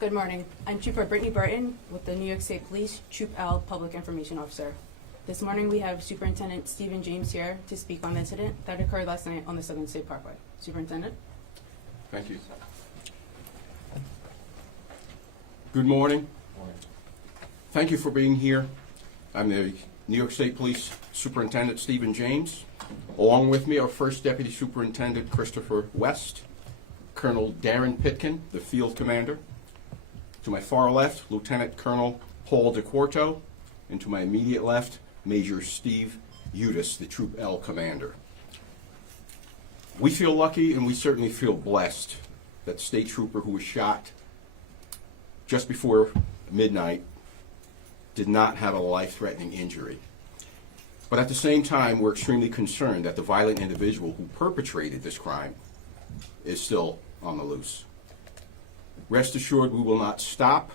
Good morning. I'm Trooper Brittany Burton with the New York State Police, Troop L Public Information Officer. This morning we have Superintendent Stephen James here to speak on the incident that occurred last night on the Southern State Parkway. Superintendent? Thank you. Good morning. Thank you for being here. I'm the New York State Police Superintendent Stephen James. Along with me are First Deputy Superintendent Christopher West, Colonel Darren Pitkin, the Field Commander. To my far left, Lieutenant Colonel Paul DeQuarto, and to my immediate left, Major Steve Udis, the Troop L Commander. We feel lucky and we certainly feel blessed that the state trooper who was shot just before midnight did not have a life-threatening injury. But at the same time, we're extremely concerned that the violent individual who perpetrated this crime is still on the loose. Rest assured, we will not stop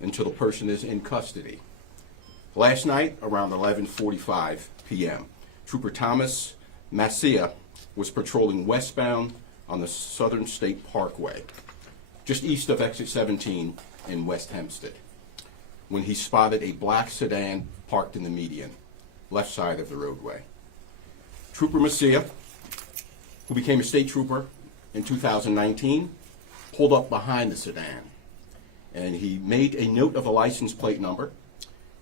until the person is in custody. Last night, around 11:45 p.m., Trooper Thomas Massia was patrolling westbound on the Southern State Parkway, just east of Exit 17 in West Hempstead, when he spotted a black sedan parked in the median, left side of the roadway. Trooper Massia, who became a state trooper in 2019, pulled up behind the sedan, and he made a note of the license plate number,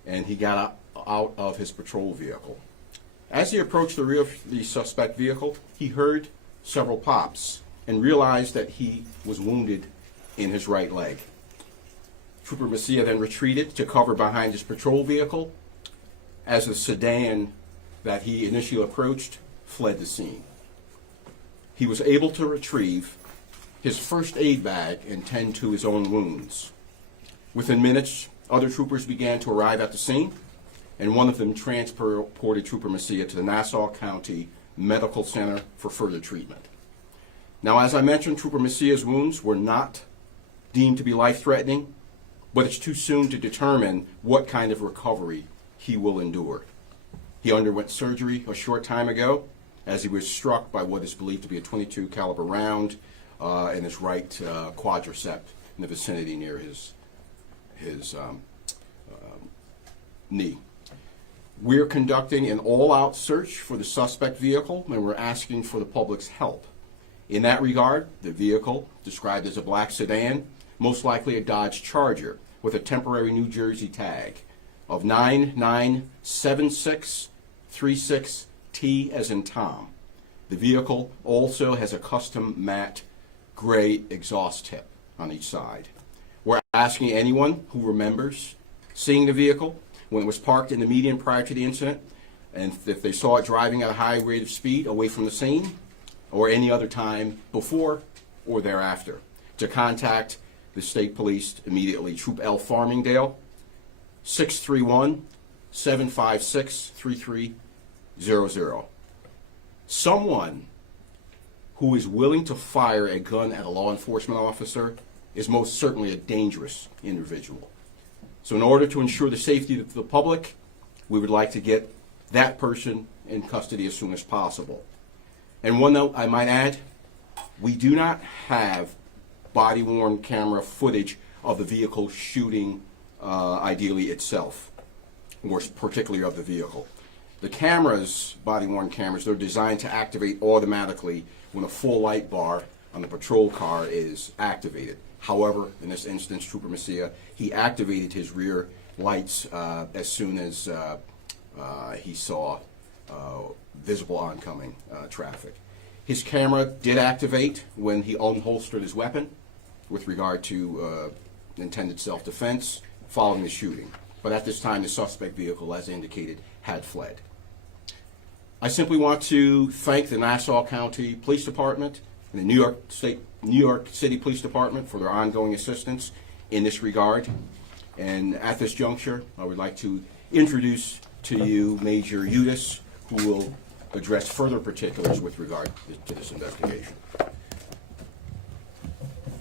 and he got out of his patrol vehicle. As he approached the rear of the suspect vehicle, he heard several pops and realized that he was wounded in his right leg. Trooper Massia then retreated to cover behind his patrol vehicle as the sedan that he initially approached fled the scene. He was able to retrieve his first aid bag and tend to his own wounds. Within minutes, other troopers began to arrive at the scene, and one of them transported Trooper Massia to the Nassau County Medical Center for further treatment. Now, as I mentioned, Trooper Massia's wounds were not deemed to be life-threatening, but it's too soon to determine what kind of recovery he will endure. He underwent surgery a short time ago as he was struck by what is believed to be a .22 caliber round in his right quadricep in the vicinity near his knee. We're conducting an all-out search for the suspect vehicle, and we're asking for the public's help. In that regard, the vehicle, described as a black sedan, most likely a Dodge Charger with a temporary New Jersey tag of 997636T as in Tom. The vehicle also has a custom matte gray exhaust tip on each side. We're asking anyone who remembers seeing the vehicle when it was parked in the median prior to the incident, and if they saw it driving at a high rate of speed away from the scene, or any other time before or thereafter, to contact the state police immediately. Troop L Farmingdale, 631-756-3300. Someone who is willing to fire a gun at a law enforcement officer is most certainly a dangerous individual. So in order to ensure the safety of the public, we would like to get that person in custody as soon as possible. And one note I might add, we do not have body-worn camera footage of the vehicle shooting ideally itself, or particularly of the vehicle. The cameras, body-worn cameras, they're designed to activate automatically when a full light bar on the patrol car is activated. However, in this instance, Trooper Massia, he activated his rear lights as soon as he saw visible oncoming traffic. His camera did activate when he unholstered his weapon with regard to intended self-defense following the shooting. But at this time, the suspect vehicle, as indicated, had fled. I simply want to thank the Nassau County Police Department and the New York City Police Department for their ongoing assistance in this regard. And at this juncture, I would like to introduce to you Major Udis, who will address further particulars with regard to this investigation.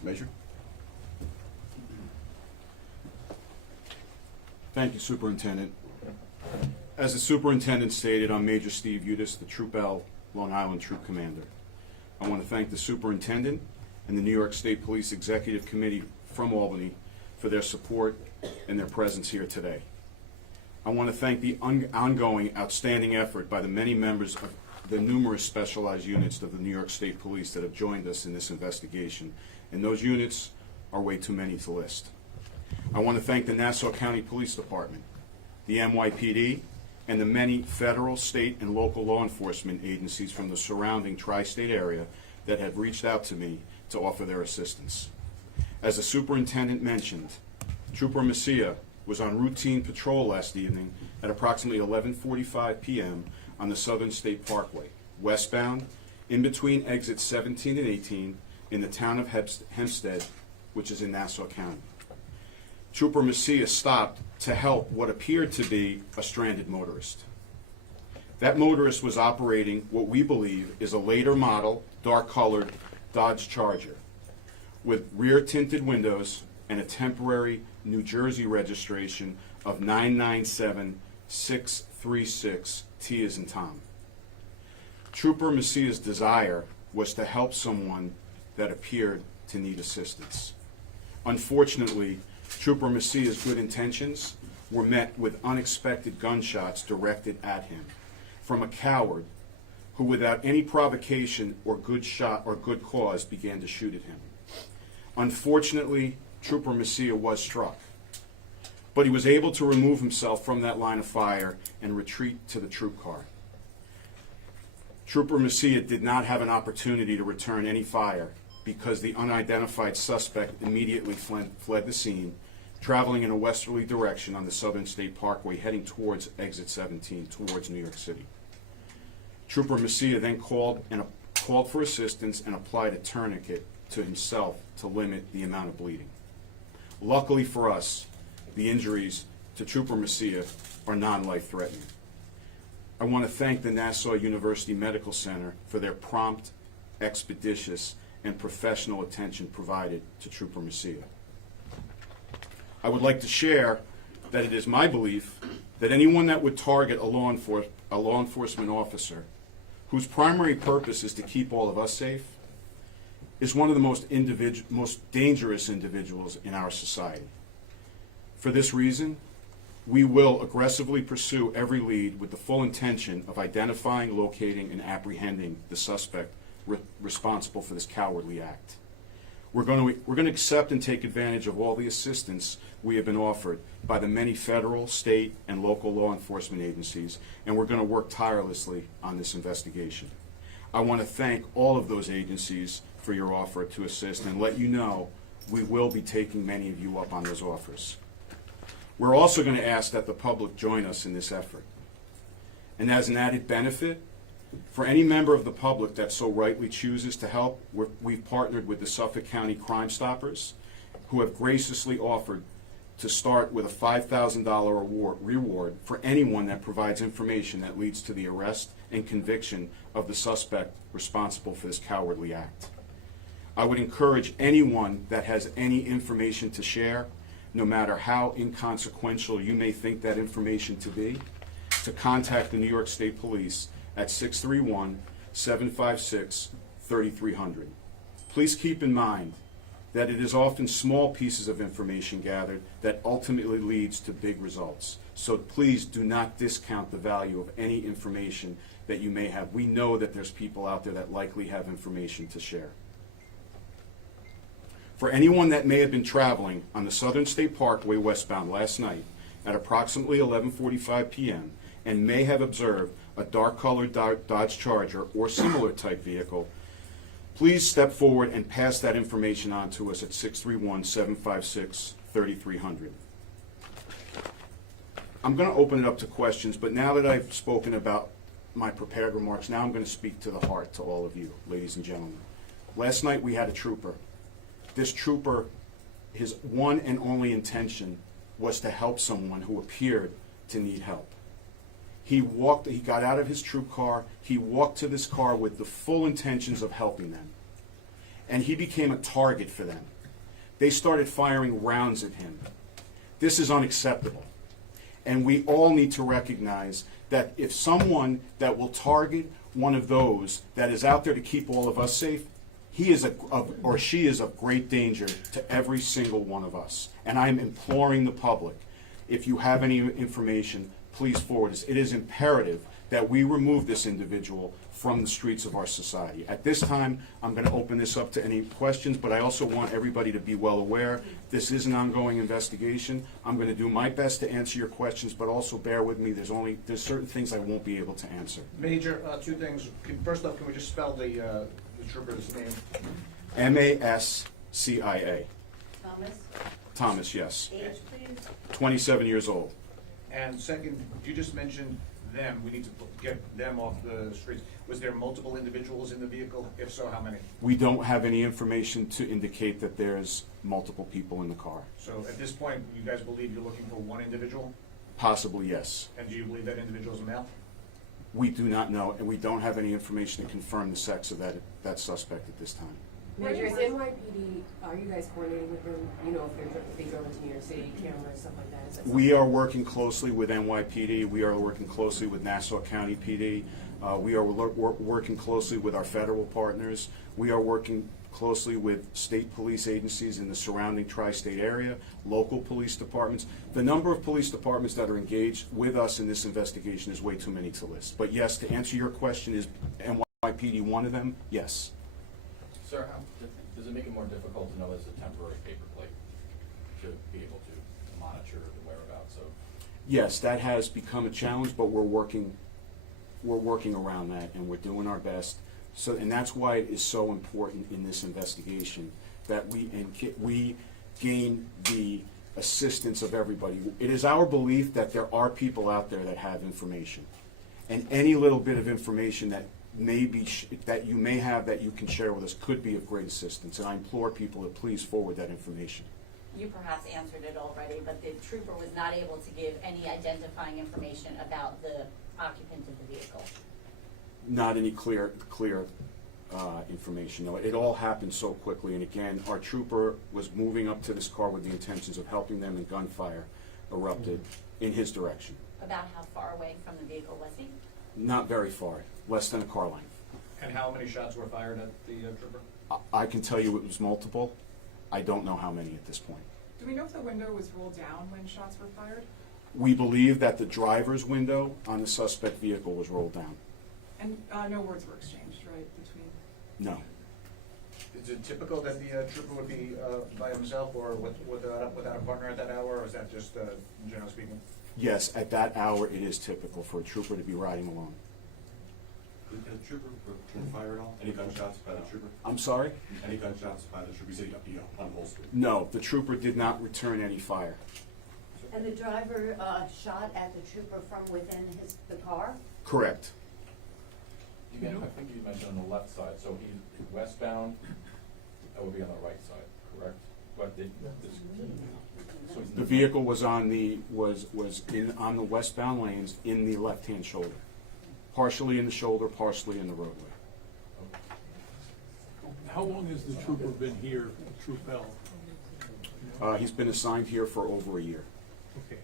Major? Thank you, Superintendent. As the Superintendent stated, I'm Major Steve Udis, the Troop L Long Island Troop Commander. I want to thank the Superintendent and the New York State Police Executive Committee from Albany for their support and their presence here today. I want to thank the ongoing outstanding effort by the many members of the numerous specialized units of the New York State Police that have joined us in this investigation, and those units are way too many to list. I want to thank the Nassau County Police Department, the NYPD, and the many federal, state, and local law enforcement agencies from the surrounding tri-state area that have reached out to me to offer their assistance. As the superintendent mentioned, Trooper Messia was on routine patrol last evening at approximately 11:45 p.m. on the Southern State Parkway, westbound, in between exits 17 and 18 in the town of Hempstead, which is in Nassau County. Trooper Messia stopped to help what appeared to be a stranded motorist. That motorist was operating what we believe is a later model, dark-colored Dodge Charger with rear tinted windows and a temporary New Jersey registration of 997636, T as in Tom. Trooper Messia's desire was to help someone that appeared to need assistance. Unfortunately, Trooper Messia's good intentions were met with unexpected gunshots directed at him from a coward who, without any provocation or good shot or good cause, began to shoot at him. Unfortunately, Trooper Messia was struck, but he was able to remove himself from that line of fire and retreat to the troop car. Trooper Messia did not have an opportunity to return any fire because the unidentified suspect immediately fled the scene, traveling in a westerly direction on the Southern State Parkway, heading towards exit 17, towards New York City. Trooper Messia then called for assistance and applied a tourniquet to himself to limit the amount of bleeding. Luckily for us, the injuries to Trooper Messia are non-life-threatening. I want to thank the Nassau University Medical Center for their prompt, expeditious, and professional attention provided to Trooper Messia. I would like to share that it is my belief that anyone that would target a law enforcement officer whose primary purpose is to keep all of us safe is one of the most dangerous individuals in our society. For this reason, we will aggressively pursue every lead with the full intention of identifying, locating, and apprehending the suspect responsible for this cowardly act. We're going to accept and take advantage of all the assistance we have been offered by the many federal, state, and local law enforcement agencies, and we're going to work tirelessly on this investigation. I want to thank all of those agencies for your offer to assist and let you know we will be taking many of you up on those offers. We're also going to ask that the public join us in this effort. And as an added benefit, for any member of the public that so rightly chooses to help, we've partnered with the Suffolk County Crime Stoppers, who have graciously offered to start with a $5,000 reward for anyone that provides information that leads to the arrest and conviction of the suspect responsible for this cowardly act. I would encourage anyone that has any information to share, no matter how inconsequential you may think that information to be, to contact the New York State Police at 631-756-3300. Please keep in mind that it is often small pieces of information gathered that ultimately leads to big results. So please do not discount the value of any information that you may have. We know that there's people out there that likely have information to share. For anyone that may have been traveling on the Southern State Parkway westbound last night at approximately 11:45 p.m. and may have observed a dark-colored Dodge Charger or similar type vehicle, please step forward and pass that information on to us at 631-756-3300. I'm going to open it up to questions, but now that I've spoken about my prepared remarks, now I'm going to speak to the heart to all of you, ladies and gentlemen. Last night we had a trooper. This trooper, his one and only intention was to help someone who appeared to need help. He got out of his troop car, he walked to this car with the full intentions of helping them. And he became a target for them. They started firing rounds at him. This is unacceptable. And we all need to recognize that if someone that will target one of those that is out there to keep all of us safe, he is or she is of great danger to every single one of us. And I'm imploring the public, if you have any information, please forward us. It is imperative that we remove this individual from the streets of our society. At this time, I'm going to open this up to any questions, but I also want everybody to be well aware this is an ongoing investigation. I'm going to do my best to answer your questions, but also bear with me. There's certain things I won't be able to answer. Major, two things. First off, can we just spell the trooper's name? Mascia. Thomas, Thomas, yes. age please? 27 years old. And second, you just mentioned them. We need to get them off the streets. Was there multiple individuals in the vehicle? If so, how many? We don't have any information to indicate that there's multiple people in the car. So at this point, you guys believe you're looking for one individual? Possibly, yes. And do you believe that individual is a male? We do not know, and we don't have any information to confirm the sex of that suspect at this time. Major, is NYPD, are you guys coordinating with them? You know, if they drove into New York City, cameras, stuff like that? Is that We are working closely with NYPD. We are working closely with Nassau County PD. We are working closely with our federal partners. We are working closely with state police agencies in the surrounding tri-state area, local police departments. The number of police departments that are engaged with us in this investigation is way too many to list. But yes, to answer your question, is NYPD one of them? Yes. Sir, does it make it more difficult to know there's a temporary paper plate to be able to monitor the whereabouts of? Yes, that has become a challenge, but we're working around that, and we're doing our best. So, and that's why it is so important in this investigation that we gain the assistance of everybody. It is our belief that there are people out there that have information, and any little bit of information that that you may have that you can share with us could be of great assistance. And I implore people to please forward that information. You perhaps answered it already, but the trooper was not able to give any identifying information about the occupant of the vehicle. Not any clear information. No, it all happened so quickly. And again, our trooper was moving up to this car with the intentions of helping them, and gunfire erupted in his direction. About how far away from the vehicle was he? Not very far, less than a car length. And how many shots were fired at the trooper? I can tell you it was multiple. I don't know how many at this point. Do we know if the window was rolled down when shots were fired? We believe that the driver's window on the suspect vehicle was rolled down. And no words were exchanged, right, between? No. Is it typical that the trooper would be by himself or without a partner at that hour, or is that just generally speaking? Yes, at that hour it is typical for a trooper to be riding alone. Did the trooper return fire at all? Any gunshots by the trooper? I'm sorry? Any gunshots by the trooper? You said, unholstered. No, the trooper did not return any fire. And the driver shot at the trooper from within the car? Correct. I think you mentioned on the left side, so he's westbound, that would be on the right side, correct? But so he's The vehicle was on the westbound lanes in the left-hand shoulder. Partially in the shoulder, partially in the roadway. How long has the trooper been here, Troop L? He's been assigned here for over a year. Okay.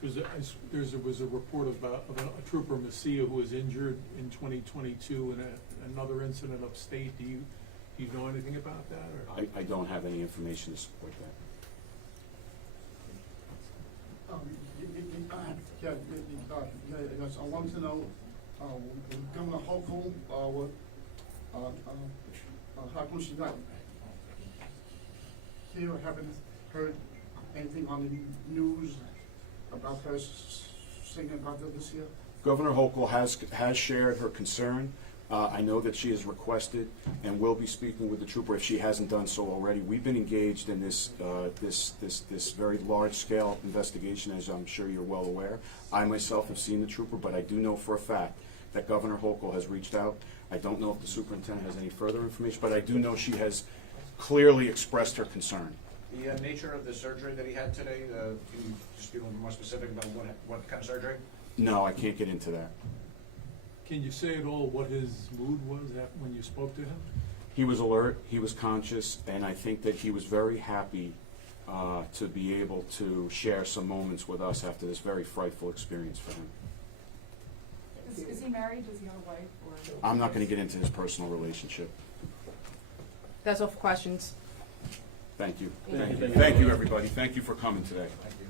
Because there was a report of a trooper, Mascia, who was injured in 2022 in another incident upstate. Do you know anything about that? Or? I don't have any information to support that. Yes, I want to know, Governor Hochul, how come she's not here? Haven't heard anything on the news about her saying about this year? Governor Hochul has shared her concern. I know that she has requested and will be speaking with the trooper if she hasn't done so already. We've been engaged in this very large-scale investigation, as I'm sure you're well aware. I myself have seen the trooper, but I do know for a fact that Governor Hochul has reached out. I don't know if the superintendent has any further information, but I do know she has clearly expressed her concern. The nature of the surgery that he had today, can you just be a little more specific about what kind of surgery? No, I can't get into that. Can you say at all what his mood was when you spoke to him? He was alert, he was conscious, and I think that he was very happy to be able to share some moments with us after this very frightful experience for him. Is he married? Does he have a wife? Or? I'm not going to get into his personal relationship. That's all for questions. Thank you. Thank Thank you, everybody. Thank you for coming today. Thank you.